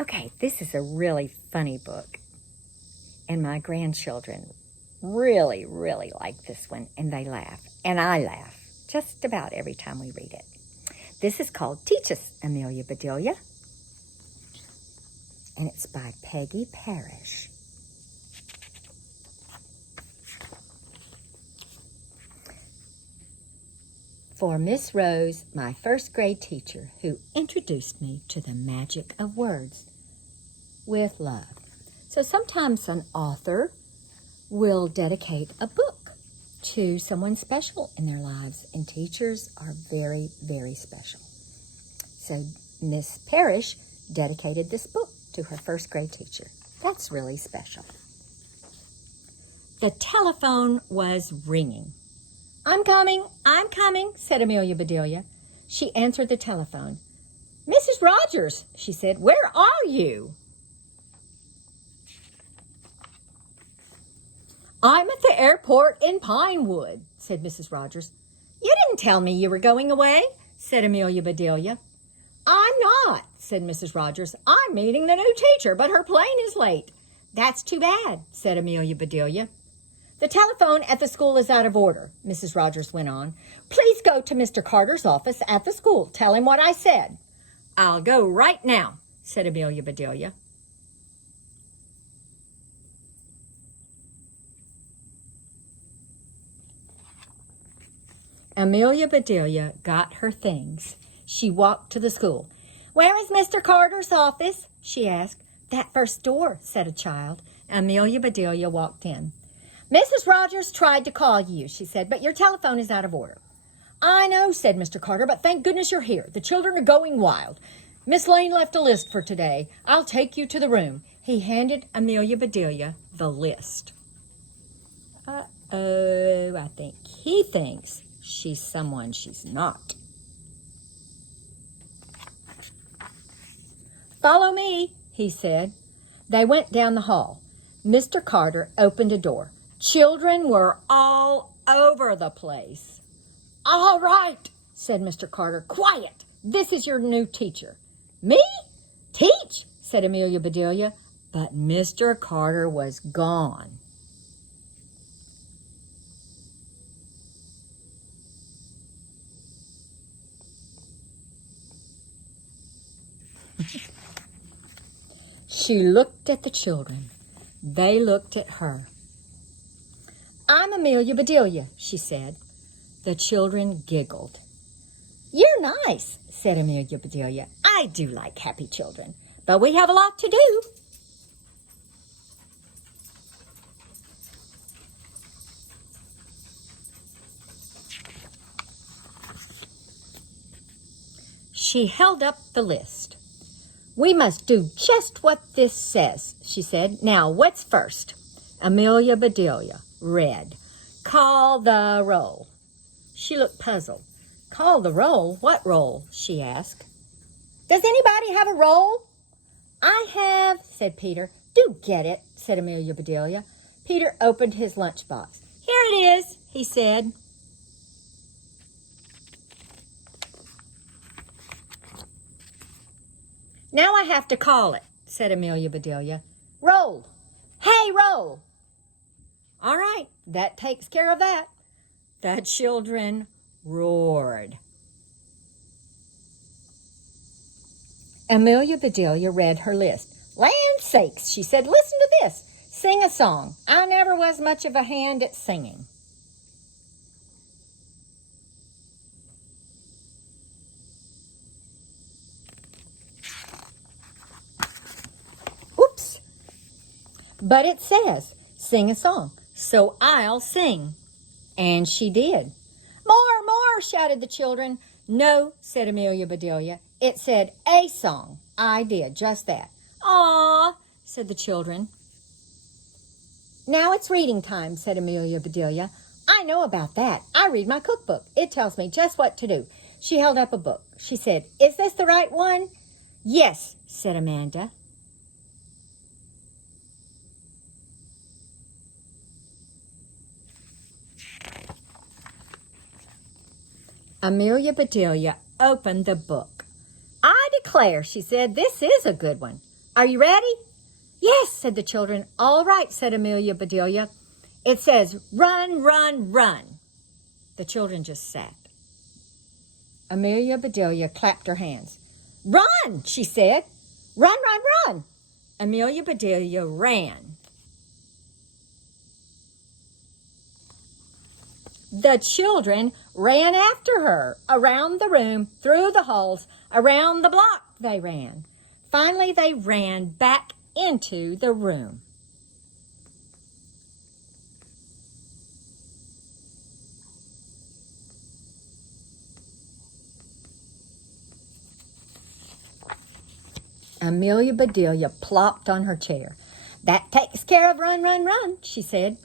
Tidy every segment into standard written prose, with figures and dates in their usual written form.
Okay, this is a really funny book, and my grandchildren really, really like this one, and they laugh, and I laugh just about every time we read it. This is called Teach Us, Amelia Bedelia, and it's by Peggy Parrish. For Miss Rose, my first grade teacher, who introduced me to the magic of words with love. So sometimes an author will dedicate a book to someone special in their lives, and teachers are very, very special. So Miss Parrish dedicated this book to her first grade teacher. That's really special. The telephone was ringing. I'm coming, said Amelia Bedelia. She answered the telephone. Mrs. Rogers, she said, where are you? I'm at the airport in Pinewood, said Mrs. Rogers. You didn't tell me you were going away, said Amelia Bedelia. I'm not, said Mrs. Rogers. I'm meeting the new teacher, but her plane is late. That's too bad, said Amelia Bedelia. The telephone at the school is out of order, Mrs. Rogers went on. Please go to Mr. Carter's office at the school. Tell him what I said. I'll go right now, said Amelia Bedelia. Amelia Bedelia got her things. She walked to the school. Where is Mr. Carter's office? She asked. That first door, said a child. Amelia Bedelia walked in. Mrs. Rogers tried to call you, she said, but your telephone is out of order. I know, said Mr. Carter, but thank goodness you're here. The children are going wild. Miss Lane left a list for today. I'll take you to the room. He handed Amelia Bedelia the list. Uh-oh, I think he thinks she's someone she's not. Follow me, he said. They went down the hall. Mr. Carter opened a door. Children were all over the place. All right, said Mr. Carter. Quiet. This is your new teacher. Me? Teach? Said Amelia Bedelia. But Mr. Carter was gone. She looked at the children. They looked at her. I'm Amelia Bedelia, she said. The children giggled. You're nice, said Amelia Bedelia. I do like happy children, but we have a lot to do. She held up the list. We must do just what this says, she said. Now, what's first? Amelia Bedelia read, Call the roll. She looked puzzled. Call the roll? What roll? She asked. Does anybody have a roll? I have, said Peter. Do get it, said Amelia Bedelia. Peter opened his lunchbox. Here it is, he said. Now I have to call it, said Amelia Bedelia. Roll. Hey, roll. All right, that takes care of that. The children roared. Amelia Bedelia read her list. Land sakes, she said, listen to this. Sing a song. I never was much of a hand at singing. Oops. But it says, sing a song. So I'll sing. And she did. More, more, shouted the children. No, said Amelia Bedelia. It said a song. I did just that. Aw, said the children. Now it's reading time, said Amelia Bedelia. I know about that. I read my cookbook. It tells me just what to do. She held up a book. She said, Is this the right one? Yes, said Amanda. Amelia Bedelia opened the book. I declare, she said, this is a good one. Are you ready? Yes, said the children. All right, said Amelia Bedelia. It says, run, run, run. The children just sat. Amelia Bedelia clapped her hands. Run, she said. Run, run, run. Amelia Bedelia ran. The children ran after her. Around the room, through the halls, around the block they ran. Finally, they ran back into the room. Amelia Bedelia plopped on her chair. That takes care of run, run, run, she said.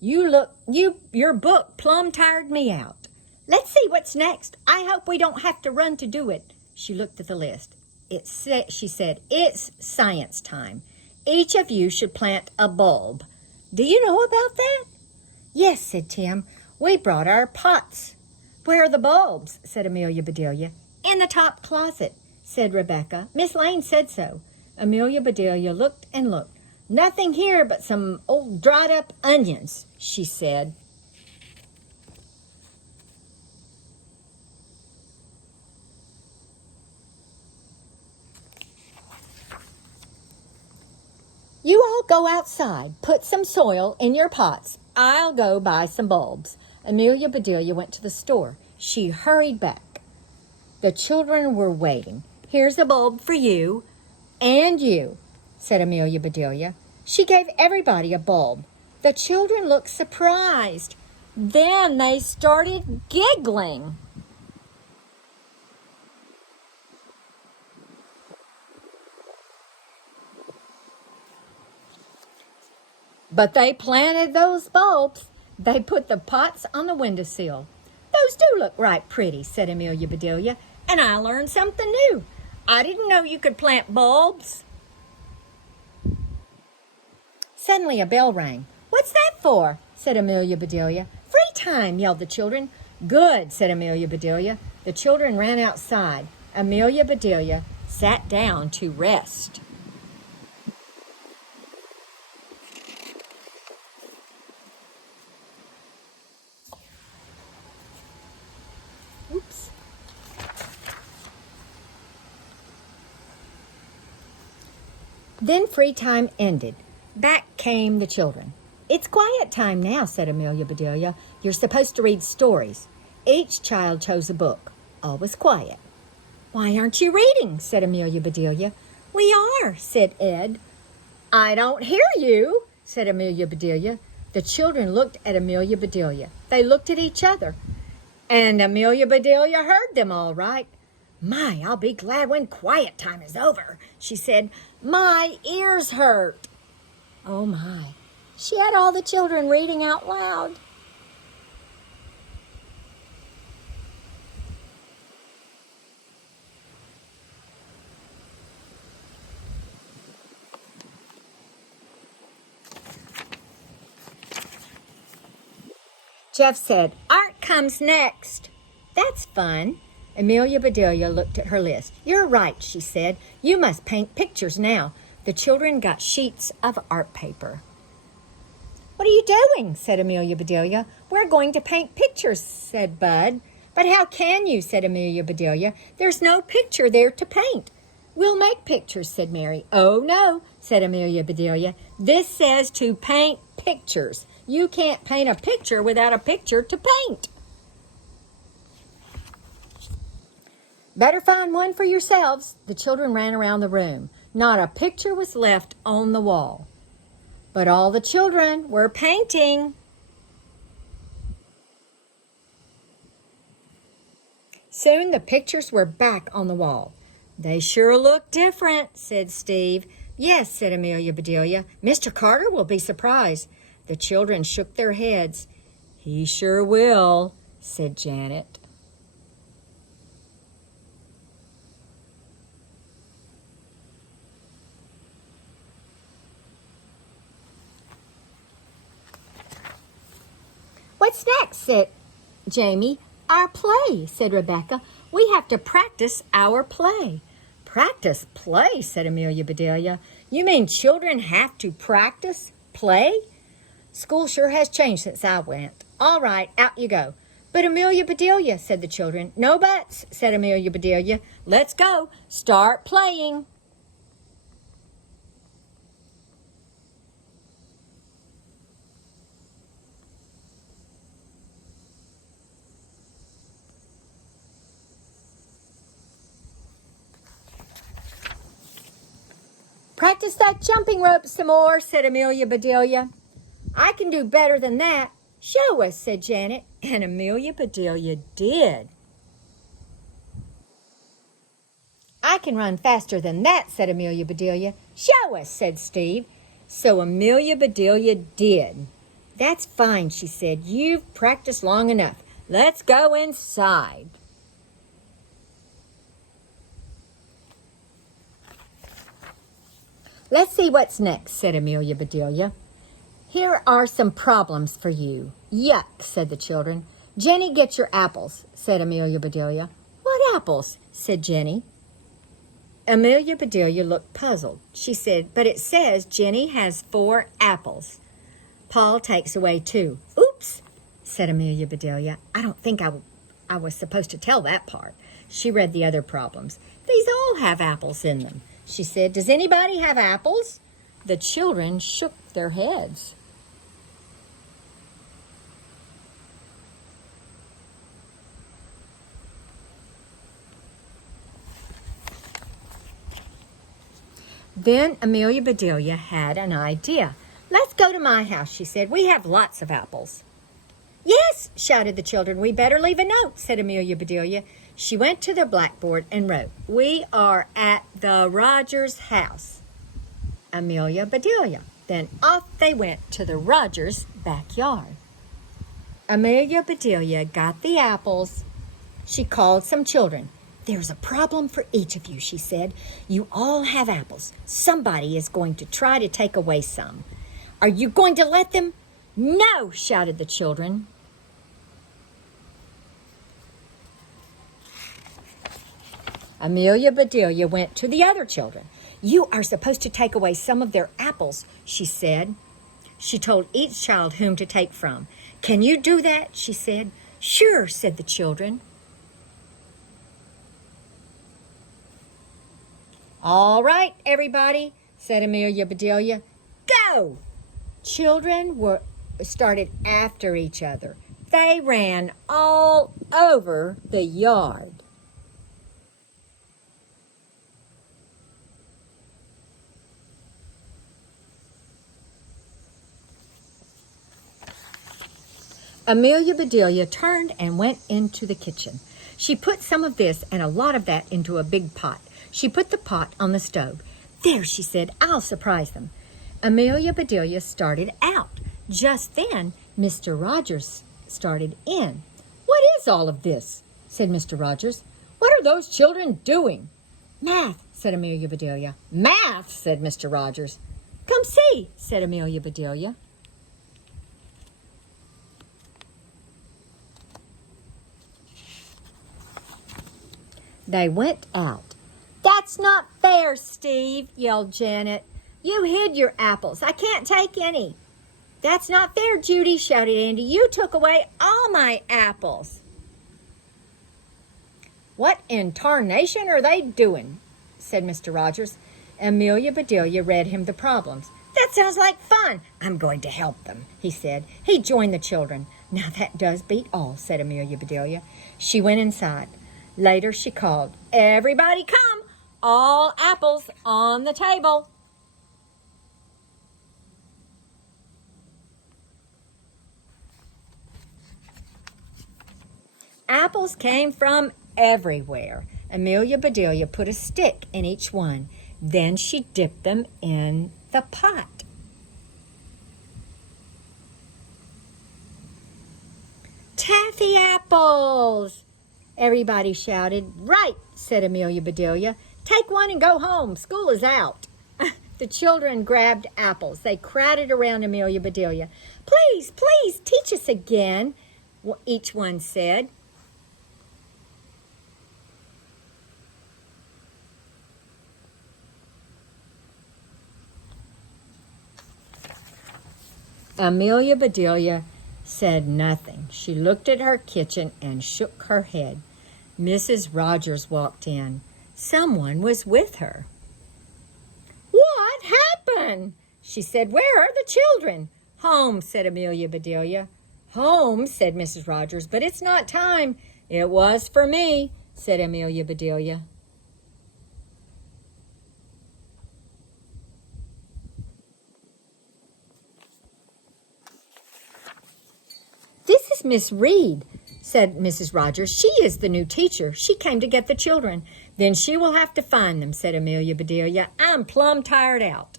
Your book plumb tired me out. Let's see what's next. I hope we don't have to run to do it. She looked at the list. She said, it's science time. Each of you should plant a bulb. Do you know about that? Yes, said Tim. We brought our pots. Where are the bulbs? Said Amelia Bedelia. In the top closet, said Rebecca. Miss Lane said so. Amelia Bedelia looked and looked. Nothing here but some old dried up onions, she said. You all go outside, put some soil in your pots. I'll go buy some bulbs. Amelia Bedelia went to the store. She hurried back. The children were waiting. Here's a bulb for you and you, said Amelia Bedelia. She gave everybody a bulb. The children looked surprised. Then they started giggling. But they planted those bulbs. They put the pots on the windowsill. Those do look right pretty, said Amelia Bedelia, and I learned something new. I didn't know you could plant bulbs. Suddenly a bell rang. What's that for? Said Amelia Bedelia. Free time, yelled the children. Good, said Amelia Bedelia. The children ran outside. Amelia Bedelia sat down to rest. Oops. Then free time ended. Back came the children. It's quiet time now, said Amelia Bedelia. You're supposed to read stories. Each child chose a book. All was quiet. Why aren't you reading? Said Amelia Bedelia. We are, said Ed. I don't hear you, said Amelia Bedelia. The children looked at Amelia Bedelia. They looked at each other. And Amelia Bedelia heard them all right. My, I'll be glad when quiet time is over, she said. My ears hurt. Oh, my. She had all the children reading out loud. Jeff said, art comes next. That's fun. Amelia Bedelia looked at her list. You're right, she said. You must paint pictures now. The children got sheets of art paper. What are you doing? Said Amelia Bedelia. We're going to paint pictures, said Bud. But how can you? Said Amelia Bedelia. There's no picture there to paint. We'll make pictures, said Mary. Oh, no, said Amelia Bedelia. This says to paint pictures. You can't paint a picture without a picture to paint. Better find one for yourselves. The children ran around the room. Not a picture was left on the wall. But all the children were painting. Soon the pictures were back on the wall. They sure look different, said Steve. Yes, said Amelia Bedelia. Mr. Carter will be surprised. The children shook their heads. He sure will, said Janet. What's next? Said Jamie. Our play, said Rebecca. We have to practice our play. Practice play, said Amelia Bedelia. You mean children have to practice play? School sure has changed since I went. All right, out you go. But Amelia Bedelia, said the children. No buts, said Amelia Bedelia. Let's go. Start playing. Practice that jumping rope some more, said Amelia Bedelia. I can do better than that. Show us, said Janet, and Amelia Bedelia did. I can run faster than that, said Amelia Bedelia. Show us, said Steve. So Amelia Bedelia did. That's fine, she said. You've practiced long enough. Let's go inside. Let's see what's next, said Amelia Bedelia. Here are some problems for you. Yuck, said the children. Jenny, get your apples, said Amelia Bedelia. What apples? Said Jenny. Amelia Bedelia looked puzzled. She said, but it says Jenny has 4 apples. Paul takes away 2. Oops, said Amelia Bedelia. I don't think I was supposed to tell that part. She read the other problems. These all have apples in them, she said. Does anybody have apples? The children shook their heads. Then Amelia Bedelia had an idea. Let's go to my house, she said. We have lots of apples. Yes, shouted the children. We better leave a note, said Amelia Bedelia. She went to the blackboard and wrote, We are at the Rogers house. Amelia Bedelia. Then off they went to the Rogers backyard. Amelia Bedelia got the apples. She called some children. There's a problem for each of you, she said. You all have apples. Somebody is going to try to take away some. Are you going to let them? No, shouted the children. Amelia Bedelia went to the other children. You are supposed to take away some of their apples, she said. She told each child whom to take from. Can you do that? She said. Sure, said the children. All right, everybody, said Amelia Bedelia. Go! Children started after each other. They ran all over the yard. Amelia Bedelia turned and went into the kitchen. She put some of this and a lot of that into a big pot. She put the pot on the stove. There, she said, I'll surprise them. Amelia Bedelia started out. Just then, Mr. Rogers started in. What is all of this? Said Mr. Rogers. What are those children doing? Math, said Amelia Bedelia. Math, said Mr. Rogers. Come see, said Amelia Bedelia. They went out. That's not fair, Steve, yelled Janet. You hid your apples. I can't take any. That's not fair, Judy, shouted Andy. You took away all my apples. What in tarnation are they doing? Said Mr. Rogers. Amelia Bedelia read him the problems. That sounds like fun. I'm going to help them, he said. He joined the children. Now that does beat all, said Amelia Bedelia. She went inside. Later she called, Everybody come! All apples on the table. Apples came from everywhere. Amelia Bedelia put a stick in each one. Then she dipped them in the pot. Taffy apples! Everybody shouted. Right, said Amelia Bedelia. Take one and go home. School is out. The children grabbed apples. They crowded around Amelia Bedelia. Please, please, teach us again, each one said. Amelia Bedelia said nothing. She looked at her kitchen and shook her head. Mrs. Rogers walked in. Someone was with her. "What happened?" she said. "Where are the children?" "Home," said Amelia Bedelia. "Home," said Mrs. Rogers, "but it's not time." "It was for me," said Amelia Bedelia. "This is Miss Reed," said Mrs. Rogers. "She is the new teacher. She came to get the children." "Then she will have to find them," said Amelia Bedelia. "I'm plumb tired out."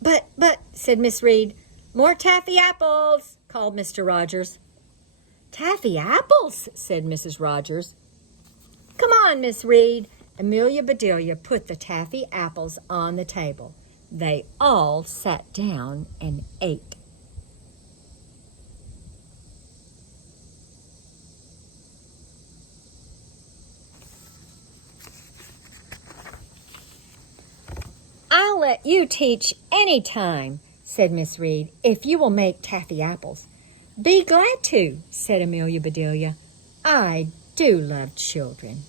But, said Miss Reed. "More taffy apples," called Mr. Rogers. "Taffy apples," said Mrs. Rogers. "Come on, Miss Reed." Amelia Bedelia put the taffy apples on the table. They all sat down and ate. "I'll let you teach any time," said Miss Reed, "if you will make taffy apples." "Be glad to," said Amelia Bedelia. "I do love children."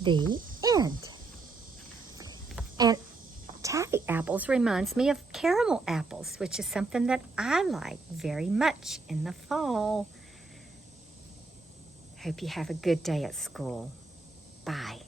The end. And taffy apples reminds me of caramel apples, which is something that I like very much in the fall. Hope you have a good day at school. Bye.